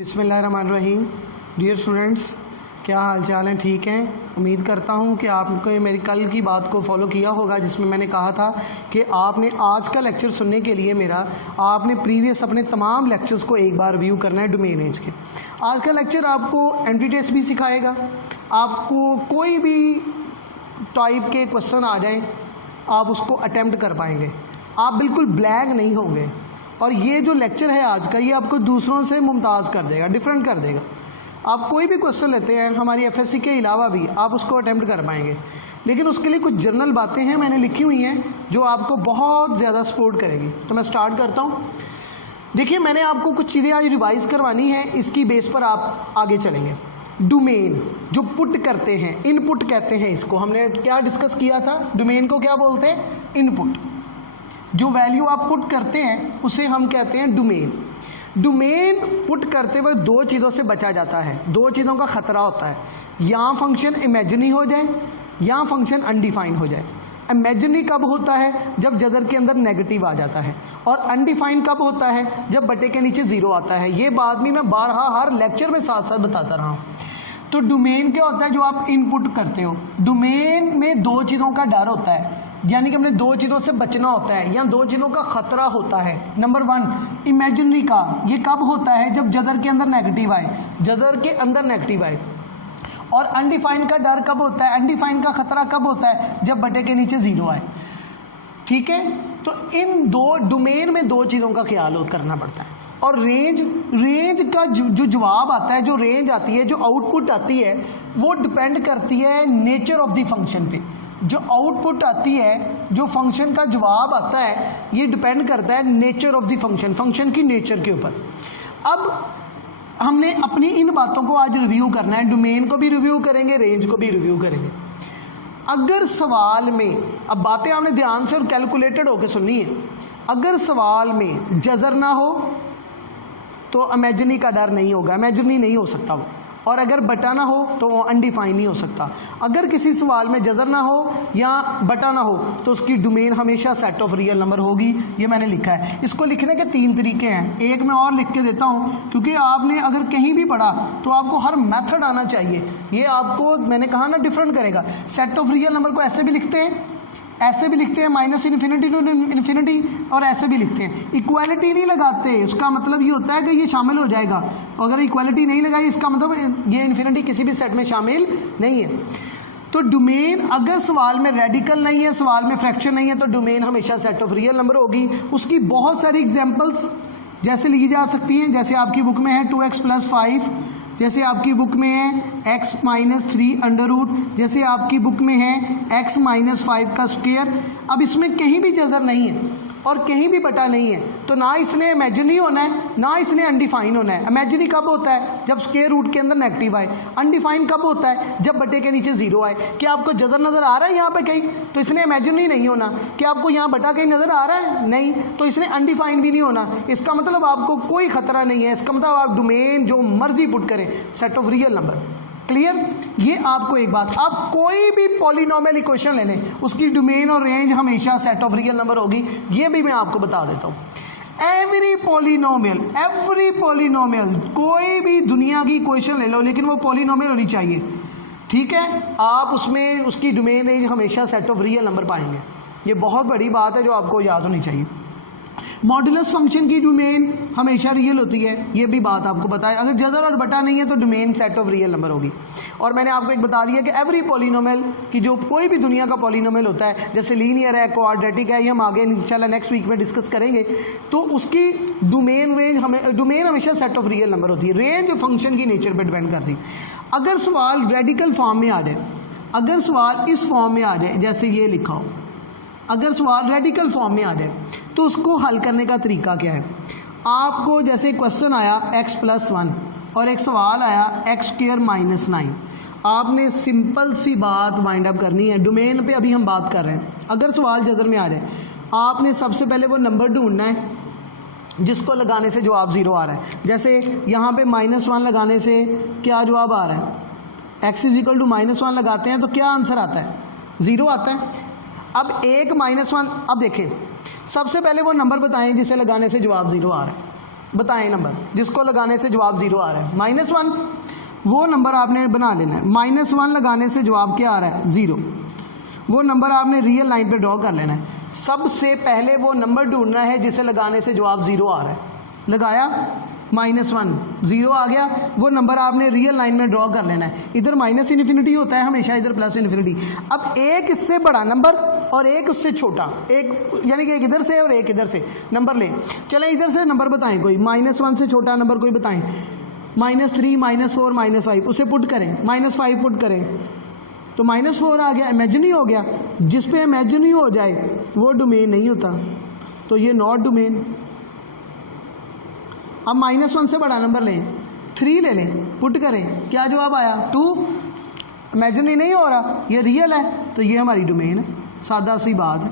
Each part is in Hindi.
बिस्मिल्लाहिर्रहमानिर्रहीम। डियर स्टूडेंट्स, क्या हाल चाल हैं? ठीक हैं। उम्मीद करता हूं कि आपको मेरी कल की बात को फॉलो किया होगा, जिसमें मैंने कहा था कि आपने आज का लेक्चर सुनने के लिए आपने प्रीवियस अपने तमाम लेक्चर्स को एक बार रिव्यू करना है डोमेन एज के। आज का लेक्चर आपको एंट्री टेस्ट भी सिखाएगा। आपको कोई भी टाइप के क्वेश्चन आ जाएं, आप उसको अटेम्प्ट कर पाएंगे, आप बिल्कुल ब्लैंक नहीं होंगे। और ये जो लेक्चर है आज का, ये आपको दूसरों से मुमताज़ कर देगा, डिफरेंट कर देगा। आप कोई भी क्वेश्चन लेते हैं हमारी एफएससी के अलावा भी, आप उसको अटेम्प्ट कर पाएंगे। लेकिन उसके लिए कुछ जनरल बातें हैं मैंने लिखी हुई हैं जो आपको बहुत ज़्यादा सपोर्ट करेगी। तो मैं स्टार्ट करता हूँ। देखिए, मैंने आपको कुछ चीज़ें आज रिवाइज़ करवानी है, इसकी बेस पर आप आगे चलेंगे। डोमेन जो पुट करते हैं, इनपुट कहते हैं इसको। हमने क्या डिस्कस किया था? डोमेन को क्या बोलते हैं? इनपुट। जो वैल्यू आप पुट करते हैं उसे हम कहते हैं डोमेन। डोमेन पुट करते हुए दो चीज़ों से बचा जाता है, दो चीज़ों का खतरा होता है। या फंक्शन इमेजिनरी हो जाए या फंक्शन अनडिफाइंड हो जाए। इमेजिनरी कब होता है? जब जदर के अंदर नेगेटिव आ जाता है। और अनडिफाइंड कब होता है? जब बटे के नीचे ज़ीरो आता है। ये बात भी मैं बारहा हर लेक्चर में साथ साथ बताता रहा हूँ। तो डोमेन क्या होता है? जो आप इनपुट करते हो। डोमेन में दो चीज़ों का डर होता है, यानी कि हमने दो चीज़ों से बचना होता है या दो चीज़ों का खतरा होता है। नंबर वन, इमेजिनरी का। ये कब होता है? जब जदर के अंदर नेगेटिव आए, जदर के अंदर नेगेटिव आए। और अनडिफाइंड का डर कब होता है? अनडिफाइंड का खतरा कब होता है? जब बटे के नीचे ज़ीरो आए। ठीक है, तो इन दो डोमेन में दो चीज़ों का ख्याल करना पड़ता है। और रेंज का जो जवाब आता है, जो रेंज आती है, जो आउटपुट आती है, वो डिपेंड करती है नेचर ऑफ द फंक्शन पे। जो आउटपुट आती है, जो फंक्शन का जवाब आता है, ये डिपेंड करता है nature of the function, function की नेचर के ऊपर। अब हमने अपनी इन बातों को आज रिव्यू करना है। डोमेन को भी रिव्यू करेंगे, रेंज को भी रिव्यू करेंगे। अगर सवाल में, अब बातें आपने ध्यान से और कैलकुलेटेड होकर सुननी है, अगर सवाल में जज़र ना हो तो इमेजिनरी का डर नहीं होगा, इमेजिनरी नहीं हो सकता वो। और अगर बटा ना हो तो वो अनडिफाइंड नहीं हो सकता। अगर किसी सवाल में जज़र ना हो या बटा ना हो तो उसकी डोमेन हमेशा सेट ऑफ रियल नंबर होगी। ये मैंने लिखा है। इसको लिखने के तीन तरीके हैं, एक मैं और लिख के देता हूँ, क्योंकि आपने अगर कहीं भी पढ़ा तो आपको हर मेथड आना चाहिए। ये आपको मैंने कहा ना डिफरेंट करेगा। सेट ऑफ रियल नंबर को ऐसे भी लिखते हैं, ऐसे भी लिखते हैं, माइनस इन्फिनिटी टू इन्फिनिटी, और ऐसे भी लिखते हैं। इक्वालिटी नहीं लगाते, उसका मतलब ये होता है कि ये शामिल हो जाएगा। अगर इक्वालिटी नहीं लगाई, इसका मतलब ये इन्फिनिटी किसी भी सेट में शामिल नहीं है। तो डोमेन, अगर सवाल में रेडिकल नहीं है, सवाल में फ्रैक्शन नहीं है, तो डोमेन हमेशा सेट ऑफ रियल नंबर होगी। उसकी बहुत सारी एग्जाम्पल्स जैसे ली जा सकती हैं, जैसे आपकी बुक में है 2x + 5, जैसे आपकी बुक में है x - 3 अंडर रूट, जैसे आपकी बुक में है x - 5 का स्क्वायर। अब इसमें कहीं भी जज़र नहीं है और कहीं भी बटा नहीं है, तो ना इसने इमेजिनरी होना है ना इसने अनडिफाइंड होना है। इमेजिनरी कब होता है? जब स्क्वायर रूट के अंदर नेगेटिव आए। अनडिफाइंड कब होता है? जब बटे के नीचे ज़ीरो आए। क्या आपको जज़र नज़र आ रहा है यहाँ पे कहीं? तो इसने इमेजिनरी नहीं होना। क्या आपको यहाँ बटा कहीं नज़र आ रहा है? नहीं, तो इसने अनडिफाइंड भी नहीं होना। इसका मतलब आपको कोई खतरा नहीं है। इसका मतलब आप डोमेन जो मर्जी पुट करें, set of real number. Clear? ये आपको एक बात, आप कोई भी पॉलिनोमियल इक्वेशन ले लें, उसकी डोमेन और रेंज हमेशा सेट ऑफ रियल नंबर होगी। ये भी मैं आपको बता देता हूँ। एवरी पॉलिनोमियल, कोई भी दुनिया की इक्वेशन ले लो, लेकिन वो पॉलिनोमियल होनी चाहिए। ठीक है, आप उसमें उसकी डोमेन रेंज हमेशा सेट ऑफ रियल नंबर पाएंगे। ये बहुत बड़ी बात है जो आपको याद होनी चाहिए। मॉड्यूलस फंक्शन की डोमेन हमेशा रियल होती है, ये भी बात आपको बताया। अगर जज़र और बटा नहीं है तो domain set of real number होगी। और मैंने आपको एक बता दिया कि एवरी पॉलिनोमियल की, जो कोई भी दुनिया का पॉलिनोमियल होता है, जैसे लीनियर है, क्वाड्रेटिक है, ये हम आगे इंशाल्लाह नेक्स्ट वीक में डिस्कस करेंगे, तो उसकी डोमेन हमेशा सेट ऑफ रियल नंबर होती है। रेंज फंक्शन की नेचर पर डिपेंड करती है। अगर सवाल रेडिकल फॉर्म में आ जाए, अगर सवाल इस फॉर्म में आ जाए, जैसे ये लिखा हो, अगर सवाल रेडिकल फॉर्म में आ जाए तो उसको हल करने का तरीका क्या है? आपको जैसे क्वेश्चन आया x + 1 और एक सवाल आया x² - 9, आपने सिंपल सी बात वाइंड अप करनी है। डोमेन पे अभी हम बात कर रहे हैं। अगर सवाल जज़र में आ जाए, आपने सबसे पहले वो नंबर ढूंढना है जिसको लगाने से जवाब ज़ीरो आ रहा है। जैसे यहाँ पे -1 लगाने से क्या जवाब आ रहा है? x = -1 लगाते हैं तो क्या आंसर आता है? ज़ीरो आता है। अब एक -1, अब देखें, सबसे पहले वो नंबर बताएं जिसे लगाने से जवाब ज़ीरो आ रहा है। बताएं नंबर जिसको लगाने से जवाब 0 आ रहा है। -1 वो नंबर आपने बना लेना है। -1 लगाने से जवाब क्या आ रहा है? 0। वो नंबर आपने रियल लाइन पे ड्रॉ कर लेना है। सबसे पहले वो नंबर ढूंढना है जिसे लगाने से जवाब 0 आ रहा है। लगाया -1 0 आ गया, वो नंबर आपने रियल लाइन में ड्रॉ कर लेना है। इधर -∞ होता है हमेशा, इधर +∞। अब एक इससे बड़ा नंबर और एक उससे छोटा, एक यानी कि एक इधर से और एक इधर से नंबर ले। चलें इधर से नंबर बताएं कोई, -1 से छोटा नंबर कोई बताएं। -3 -4 -5 उसे पुट करें, -5 पुट करें तो -4 आ गया, इमेजिनरी हो गया। जिस पे इमेजिनरी हो जाए वो डोमेन नहीं होता, तो ये नॉट डोमेन। अब -1 से बड़ा नंबर लें, 3 ले लें, पुट करें, क्या जवाब आया? 2। इमेजिनरी नहीं हो रहा, ये रियल है, तो ये हमारी डोमेन है। सादा सी बात है।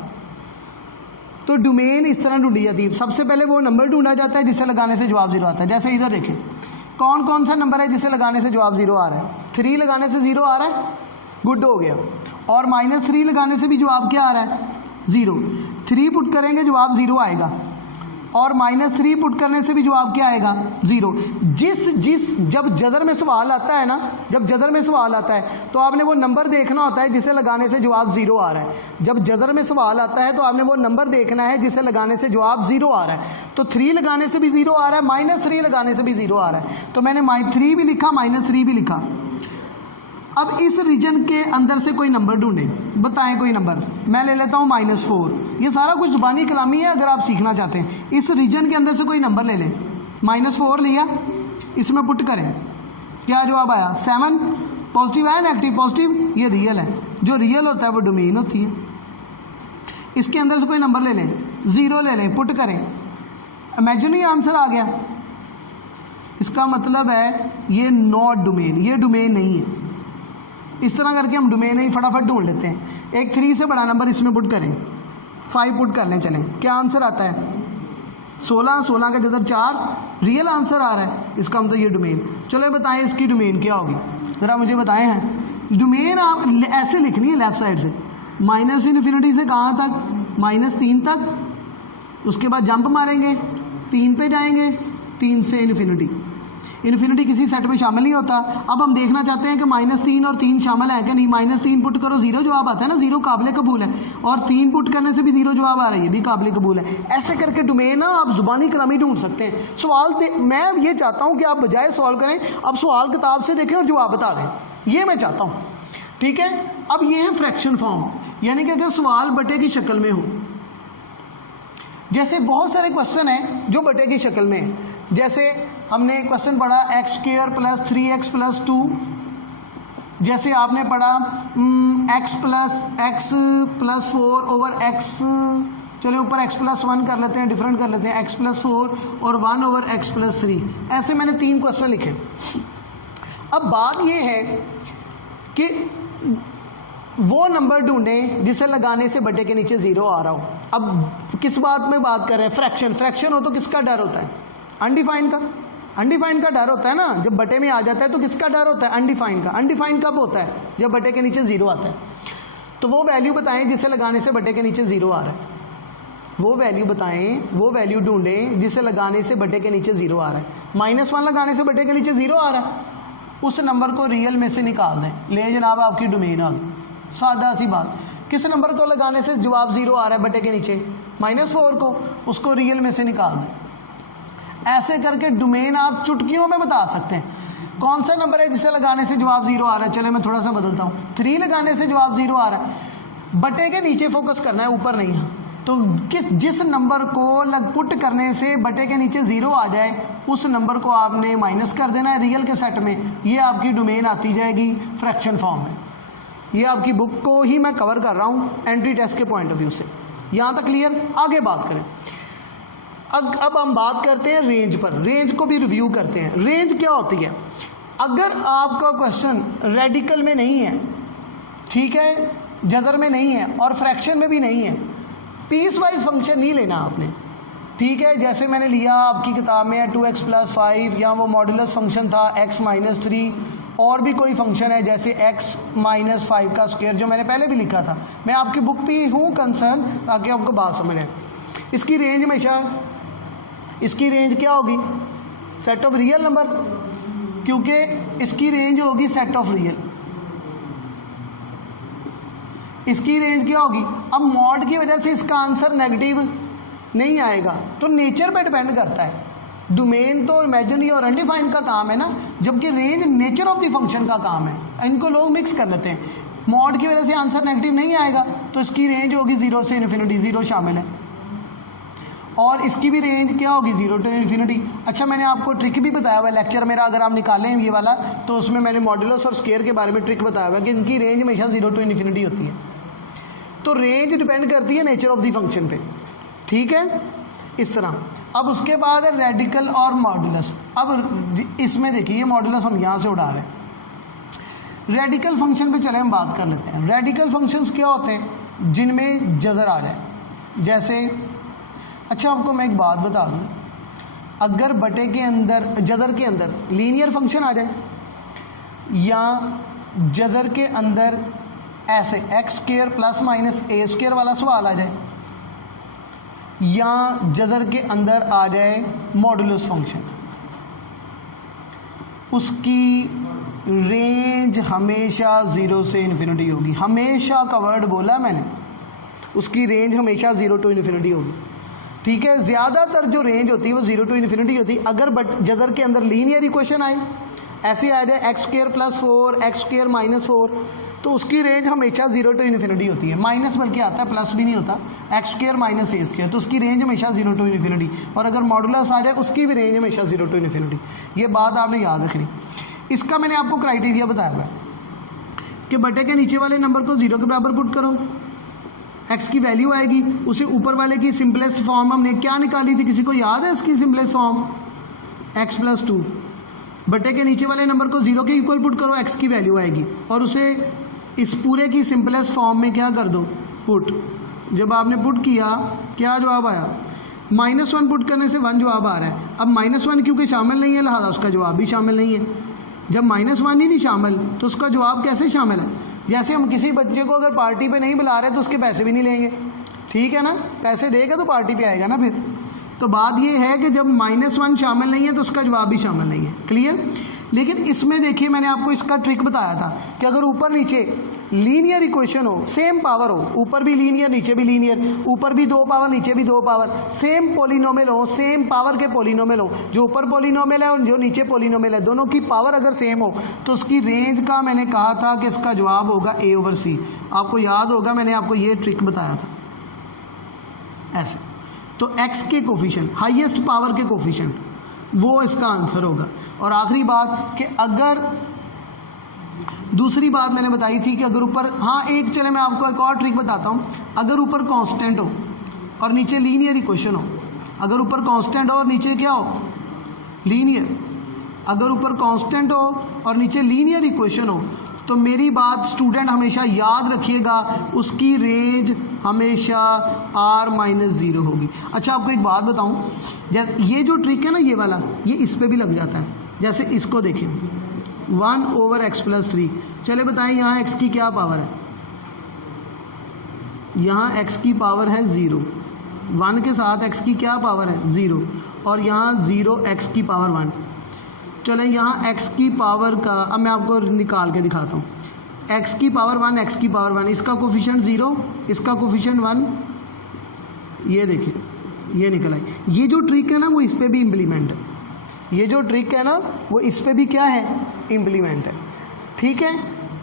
तो डोमेन इस तरह ढूंढी जाती है। सबसे पहले वो नंबर ढूंढा जाता है जिसे लगाने से जवाब 0 आता है। जैसे इधर देखें कौन कौन सा नंबर है जिसे लगाने से जवाब 0 आ रहा है। 3 लगाने से 0 आ रहा है, गुड हो गया। और -3 लगाने से भी जवाब क्या आ रहा है? 0। 3 पुट करेंगे जवाब 0 आएगा, और -3 पुट करने से भी जवाब क्या आएगा? 0। जब जदर में सवाल आता है ना, जब जदर में सवाल आता है तो आपने वो नंबर देखना होता है जिसे लगाने से जवाब 0 आ रहा है। जब जदर में सवाल आता है तो आपने वो नंबर देखना है जिसे लगाने से जवाब 0 आ रहा है। तो 3 लगाने से भी 0 आ रहा है, -3 लगाने से भी 0 आ रहा है, तो मैंने -3 भी लिखा, -3 भी लिखा। अब इस रीजन के अंदर से कोई नंबर ढूंढें, बताएं कोई नंबर। मैं ले लेता हूँ -4। ये सारा कुछ जुबानी कलामी है, अगर आप सीखना चाहते हैं। इस रीजन के अंदर से कोई नंबर ले लें, -4 लिया, इसमें पुट करें, क्या जवाब आया? 7। पॉजिटिव है नेगेटिव? पॉजिटिव, ये रियल है। जो रियल होता है वो डोमेन होती है। इसके अंदर से कोई नंबर ले लें, 0 ले लें, पुट करें, इमेजिनरी आंसर आ गया। इसका मतलब है ये नॉट डोमेन, ये डोमेन नहीं है। इस तरह करके हम डोमेन ही फटाफट ढूंढ लेते हैं। एक 3 से बड़ा नंबर इसमें पुट करें, 5 पुट कर लें, चलें, क्या आंसर आता है? 16। 16 का जदर 4 रियल आंसर आ रहा है, इसका मतलब ये डोमेन। चलो बताएं इसकी डोमेन क्या होगी, ज़रा मुझे बताएं। हैं डोमेन आप ऐसे लिखनी है लेफ्ट साइड से, -∞ से कहाँ तक? -3 तक। उसके बाद जंप मारेंगे, 3 पे जाएंगे, 3 से इन्फिनिटी। इन्फिनिटी किसी सेट में शामिल नहीं होता। अब हम देखना चाहते हैं कि -3 और 3 शामिल है कि नहीं। -3 पुट करो, 0 जवाब आता है ना, 0 काबिल कबूल है। और 3 पुट करने से भी 0 जवाब आ रहा है, ये भी काबिल कबूल है। ऐसे करके डोमेन ना आप जुबानी कलामी ढूंढ सकते हैं। सवाल मैं ये चाहता हूँ कि आप बजाय सवाल करें, अब सवाल किताब से देखें और जवाब बता दें, ये मैं चाहता हूँ, ठीक है। अब ये है फ्रैक्शन फॉर्म, यानी कि अगर सवाल बटे की शक्ल में हो। जैसे बहुत सारे क्वेश्चन हैं जो बटे की शक्ल में है। जैसे हमने क्वेश्चन पढ़ा x² + 3x + 2। जैसे आपने पढ़ा x + 4/x, चलिए ऊपर x + 1 कर लेते हैं, डिफरेंट कर लेते हैं, x + 4 और 1/x + 3। ऐसे मैंने 3 क्वेश्चन लिखे। अब बात ये है कि वो नंबर ढूंढें जिसे लगाने से बटे के नीचे 0 आ रहा हो। अब किस बात में बात कर रहे हैं? फ्रैक्शन। फ्रैक्शन हो तो किसका डर होता है? अनडिफाइंड का। अनडिफाइंड का डर होता है ना, जब बटे में आ जाता है तो किसका डर होता है? अनडिफाइंड का। अनडिफाइंड कब होता है? जब बटे के नीचे 0 आता है। तो वो वैल्यू बताएं जिसे लगाने से बटे के नीचे 0 आ रहा है। वो वैल्यू बताएं, वो वैल्यू ढूंढें जिसे लगाने से बटे के नीचे 0 आ रहा है। -1 लगाने से बटे के नीचे 0 आ रहा है, उस नंबर को रियल में से निकाल दें। ले जनाब, आपकी डोमेन आ गई। सादा सी बात। किस नंबर को लगाने से जवाब 0 आ रहा है बटे के नीचे? -4 को, उसको रियल में से निकाल दें। ऐसे करके डोमेन आप चुटकियों में बता सकते हैं। कौन सा नंबर है जिसे लगाने से जवाब 0 आ रहा है? चले मैं थोड़ा सा बदलता हूँ। 3 लगाने से जवाब 0 आ रहा है। बटे के नीचे फोकस करना है, ऊपर नहीं है। तो जिस नंबर को पुट करने से बटे के नीचे 0 आ जाए, उस नंबर को आपने माइनस कर देना है रियल के सेट में। ये आपकी डोमेन आती जाएगी फ्रैक्शन फॉर्म में। ये आपकी बुक को ही मैं कवर कर रहा हूँ एंट्री टेस्ट के पॉइंट ऑफ व्यू से। यहाँ तक क्लियर? आगे बात करें। अब हम बात करते हैं रेंज पर। रेंज को भी रिव्यू करते हैं। रेंज क्या होती है? अगर आपका क्वेश्चन रेडिकल में नहीं है, ठीक है, जजर में नहीं है और फ्रैक्शन में भी नहीं है, पीस वाइज फंक्शन नहीं लेना आपने, ठीक है। जैसे मैंने लिया आपकी किताब में 2x + 5, या वो मॉडुलस फंक्शन था x - 3, और भी कोई फंक्शन है जैसे x - 5 का स्क्वायर, जो मैंने पहले भी लिखा था। मैं आपकी बुक पे हूँ कंसर्न, ताकि आपको बात समझ आए। इसकी रेंज हमेशा इसकी रेंज क्या होगी? सेट ऑफ रियल नंबर, क्योंकि इसकी रेंज होगी सेट ऑफ रियल। इसकी रेंज क्या होगी? अब मॉड की वजह से इसका आंसर नेगेटिव नहीं आएगा, तो नेचर पे डिपेंड करता है। डोमेन तो इमेजिनरी और अनडिफाइंड का काम है ना, जबकि range nature of the function का काम है। इनको लोग मिक्स कर लेते हैं। मॉड की वजह से आंसर नेगेटिव नहीं आएगा, तो इसकी रेंज होगी 0 से इन्फिनिटी, 0 शामिल है, और इसकी भी रेंज क्या होगी? 0 टू इन्फिनिटी। अच्छा, मैंने आपको ट्रिक भी बताया हुआ है लेक्चर मेरा, अगर आप निकालें ये वाला, तो उसमें मैंने मॉड्यूलस और स्क्वायर के बारे में ट्रिक बताया हुआ है कि इनकी रेंज हमेशा 0 टू इन्फिनिटी होती है। तो रेंज डिपेंड करती है नेचर ऑफ द फंक्शन पे, ठीक है, इस तरह। अब उसके बाद है रेडिकल और मॉड्यूलस। अब इसमें देखिए, ये मॉड्यूलस हम यहाँ से उड़ा रहे हैं। रेडिकल फंक्शन पे चले हम बात कर लेते हैं। रेडिकल फंक्शंस क्या होते हैं? जिनमें जज़र आ जाए। जैसे, अच्छा आपको मैं एक बात बता दूं, अगर बटे के अंदर, जज़र के अंदर लीनियर फंक्शन आ जाए, या जज़र के अंदर ऐसे एक्स स्क्वायर प्लस माइनस ए स्क्वायर वाला सवाल आ जाए, या जज़र के अंदर आ जाए मॉडुलस फंक्शन, उसकी रेंज हमेशा 0 से इन्फिनिटी होगी। हमेशा का वर्ड बोला मैंने, उसकी रेंज हमेशा 0 टू इन्फिनिटी होगी, ठीक है। ज़्यादातर जो रेंज होती है वो 0 टू इन्फिनिटी होती है। अगर बट जज़र के अंदर लीनियर इक्वेशन आए, ऐसे आ जाए x square plus 4 x square minus 4, तो उसकी रेंज हमेशा 0 टू इन्फिनिटी होती है। माइनस बल्कि आता है, प्लस भी नहीं होता। एक्स स्क्वायर माइनस ए स्क्वायर, तो उसकी रेंज हमेशा 0 टू इन्फिनिटी। और अगर मॉडुलस आ जाए, उसकी भी रेंज हमेशा 0 टू इन्फिनिटी। ये बात आपने याद रखनी। इसका मैंने आपको क्राइटेरिया बताया हुआ है कि बटे के नीचे वाले नंबर को 0 के बराबर पुट करो, एक्स की वैल्यू आएगी, उसे ऊपर वाले की सिंपलेस्ट फॉर्म हमने क्या निकाली थी? किसी को याद है इसकी सिंपलेस्ट फॉर्म? X plus 2। बटे के नीचे वाले नंबर को 0 के इक्वल पुट करो, एक्स की वैल्यू आएगी, और उसे इस पूरे की सिंपलेस्ट फॉर्म में क्या कर दो? पुट। जब आपने पुट किया, क्या जवाब आया? -1 पुट करने से 1 जवाब आ रहा है। अब -1 क्योंकि शामिल नहीं है, लिहाजा उसका जवाब भी शामिल नहीं है। जब -1 ही नहीं शामिल, तो उसका जवाब कैसे शामिल है? जैसे हम किसी बच्चे को अगर पार्टी पे नहीं बुला रहे तो उसके पैसे भी नहीं लेंगे, ठीक है ना, पैसे देगा तो पार्टी पे आएगा ना फिर। तो बात ये है कि जब -1 शामिल नहीं है तो उसका जवाब भी शामिल नहीं है। क्लियर? लेकिन इसमें देखिए, मैंने आपको इसका ट्रिक बताया था कि अगर ऊपर नीचे लीनियर इक्वेशन हो, सेम पावर हो, ऊपर भी लीनियर नीचे भी लीनियर, ऊपर भी 2 पावर नीचे भी 2 पावर, सेम पॉलिनोमियल हो, सेम पावर के पॉलिनोमियल हो, जो ऊपर पॉलिनोमियल है और जो नीचे पॉलिनोमियल है, दोनों की पावर अगर सेम हो, तो उसकी रेंज का मैंने कहा था कि इसका जवाब होगा A/C। आपको याद होगा, मैंने आपको ये ट्रिक बताया था ऐसे। तो एक्स के कोफिशिएंट, हाईएस्ट पावर के कोफिशिएंट, वो इसका आंसर होगा। और आखिरी बात कि अगर, दूसरी बात मैंने बताई थी कि अगर ऊपर, हाँ एक, चले मैं आपको एक और ट्रिक बताता हूँ। अगर ऊपर कांस्टेंट हो और नीचे लीनियर इक्वेशन हो, अगर ऊपर कांस्टेंट हो और नीचे क्या हो? लीनियर। अगर ऊपर कांस्टेंट हो और नीचे लीनियर इक्वेशन हो, तो मेरी बात स्टूडेंट हमेशा याद रखिएगा, उसकी रेंज हमेशा R-0 होगी। अच्छा आपको एक बात बताऊं, जैसे ये जो ट्रिक है ना, ये वाला, ये इस पे भी लग जाता है। जैसे इसको देखिए, 1/x + 3। चले बताएं, यहाँ x की क्या पावर है? यहाँ x की पावर है 0, 1 के साथ x की क्या पावर है? 0, और यहाँ 0x की पावर 1। चलें यहाँ x की पावर का, अब मैं आपको निकाल के दिखाता हूँ। x की पावर 1, x की पावर 1, इसका कोफिशिएंट 0, इसका कोफिशिएंट 1, ये देखिए ये निकल आई। ये जो ट्रिक है ना, वो इस पर भी इम्प्लीमेंट है। ये जो ट्रिक है ना, वो इस पे भी क्या है? इम्प्लीमेंट है, ठीक है।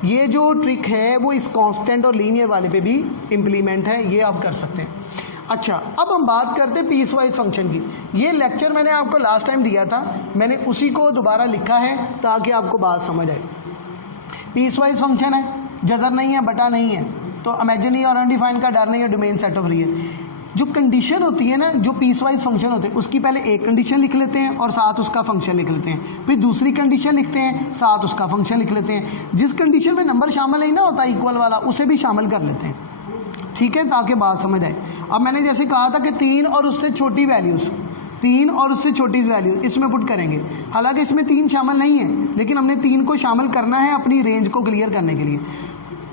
ये जो ट्रिक है वो इस कांस्टेंट और लीनियर वाले पे भी इम्प्लीमेंट है, ये आप कर सकते हैं। अच्छा, अब हम बात करते हैं पीस वाइज फंक्शन की। ये लेक्चर मैंने आपको लास्ट टाइम दिया था, मैंने उसी को दोबारा लिखा है ताकि आपको बात समझ आए। पीस वाइज फंक्शन है, जज़र नहीं है, बटा नहीं है, तो इमेजिनरी और अनडिफाइंड का डर नहीं है, डोमेन सेट ऑफ रियल। जो कंडीशन होती है ना, जो पीस वाइज फंक्शन होते हैं, उसकी पहले एक कंडीशन लिख लेते हैं और साथ उसका फंक्शन लिख लेते हैं, फिर दूसरी कंडीशन लिखते हैं, साथ उसका फंक्शन लिख लेते हैं। जिस कंडीशन में नंबर शामिल नहीं ना होता इक्वल वाला, उसे भी शामिल कर लेते हैं, ठीक है, ताकि बात समझ आए। अब मैंने जैसे कहा था कि 3 और उससे छोटी वैल्यूज़, 3 और उससे छोटी वैल्यूज़ इसमें पुट करेंगे। हालांकि इसमें 3 शामिल नहीं है, लेकिन हमने 3 को शामिल करना है अपनी रेंज को क्लियर करने के लिए।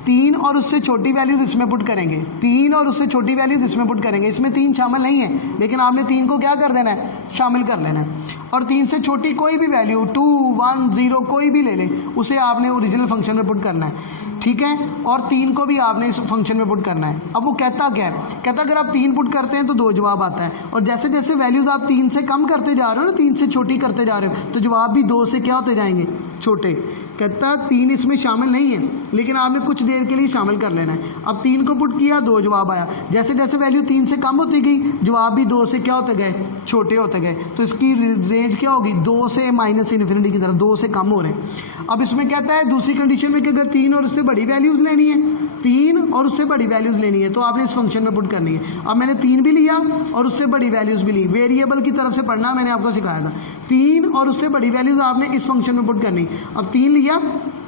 3 और उससे छोटी वैल्यूज इसमें पुट करेंगे, 3 और उससे छोटी वैल्यूज इसमें पुट करेंगे। इसमें 3 शामिल नहीं है, लेकिन आपने 3 को क्या कर देना है, शामिल कर लेना है। और 3 से छोटी कोई भी वैल्यू 2, 1, 0 कोई भी ले लें, उसे आपने ओरिजिनल फंक्शन में पुट करना है, ठीक है। और 3 को भी आपने इस फंक्शन में पुट करना है। अब वो कहता क्या है, कहता अगर आप 3 पुट करते हैं तो 2 जवाब आता है, और जैसे जैसे वैल्यूज आप 3 से कम करते जा रहे हो ना, 3 से छोटी करते जा रहे हो, तो जवाब भी 2 से क्या होते जाएंगे, छोटे। कहता 3 इसमें शामिल नहीं है, लेकिन आपने कुछ देर के लिए शामिल कर लेना है। अब 3 को पुट किया, 2 जवाब आया। जैसे जैसे वैल्यू 3 से कम होती गई, जवाब भी 2 से क्या होते गए, छोटे होते गए। तो इसकी रेंज क्या होगी, 2 से माइनस इन्फिनिटी की तरफ, 2 से कम हो रहे हैं। अब इसमें कहता है दूसरी कंडीशन में कि अगर 3 और उससे बड़ी वैल्यूज़ लेनी है, 3 और उससे बड़ी वैल्यूज़ लेनी है, तो आपने इस फंक्शन में पुट करनी है। अब मैंने 3 भी लिया और उससे बड़ी वैल्यूज़ भी ली, वेरिएबल की तरफ से पढ़ना मैंने आपको सिखाया था। 3 और उससे बड़ी वैल्यूज़ आपने इस फंक्शन में पुट करनी। अब 3 लिया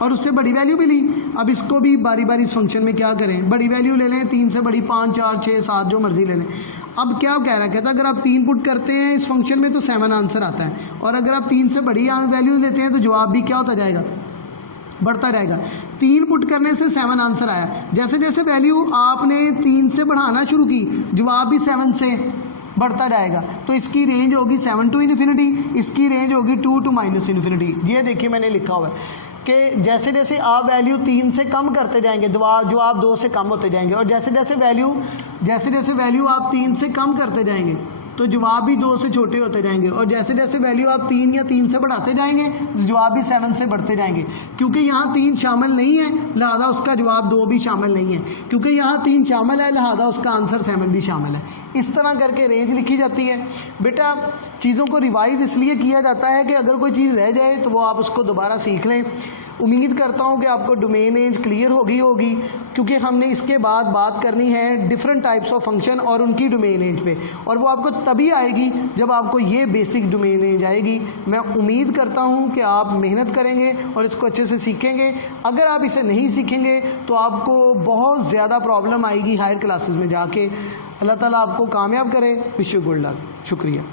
और उससे बड़ी वैल्यू भी ली। अब इसको भी बारी बारी इस फंक्शन में क्या करें, बड़ी वैल्यू ले लें, 3 से बड़ी 5, 4, 6, 7 जो मर्जी ले लें। अब क्या कह रहा है, कहता अगर आप 3 पुट करते हैं इस फंक्शन में तो 7 आंसर आता है, और अगर आप 3 से बड़ी वैल्यू लेते हैं तो जवाब भी क्या होता जाएगा, बढ़ता जाएगा। 3 पुट करने से 7 आंसर आया, जैसे जैसे वैल्यू आपने 3 से बढ़ाना शुरू की, जवाब भी 7 से बढ़ता जाएगा। तो इसकी रेंज होगी 7 टू इन्फिनिटी, इसकी रेंज होगी 2 टू माइनस इन्फिनिटी। ये देखिए मैंने लिखा हुआ है कि जैसे जैसे आप वैल्यू 3 से कम करते जाएंगे, जवाब 2 से कम होते जाएंगे, और जैसे जैसे वैल्यू आप 3 से कम करते जाएंगे तो जवाब भी 2 से छोटे होते जाएंगे, और जैसे जैसे वैल्यू आप 3 या 3 से बढ़ाते जाएंगे तो जवाब भी 7 से बढ़ते जाएंगे। क्योंकि यहाँ 3 शामिल नहीं है, लिहाजा उसका जवाब 2 भी शामिल नहीं है। क्योंकि यहाँ 3 शामिल है, लिहाजा उसका आंसर 7 भी शामिल है। इस तरह करके रेंज लिखी जाती है। बेटा चीज़ों को रिवाइज इसलिए किया जाता है कि अगर कोई चीज़ रह जाए तो वो आप उसको दोबारा सीख लें। उम्मीद करता हूँ कि आपको डोमेन रेंज क्लियर होगी, क्योंकि हमने इसके बाद बात करनी है डिफरेंट टाइप्स ऑफ फंक्शन और उनकी डोमेन रेंज पे, और वो आपको तभी आएगी जब आपको ये बेसिक डोमेन रेंज आएगी। मैं उम्मीद करता हूँ कि आप मेहनत करेंगे और इसको अच्छे से सीखेंगे। अगर आप इसे नहीं सीखेंगे तो आपको बहुत ज़्यादा प्रॉब्लम आएगी हायर क्लासेस में जाके। अल्लाह ताला आपको कामयाब करे। Wish you good luck. शुक्रिया।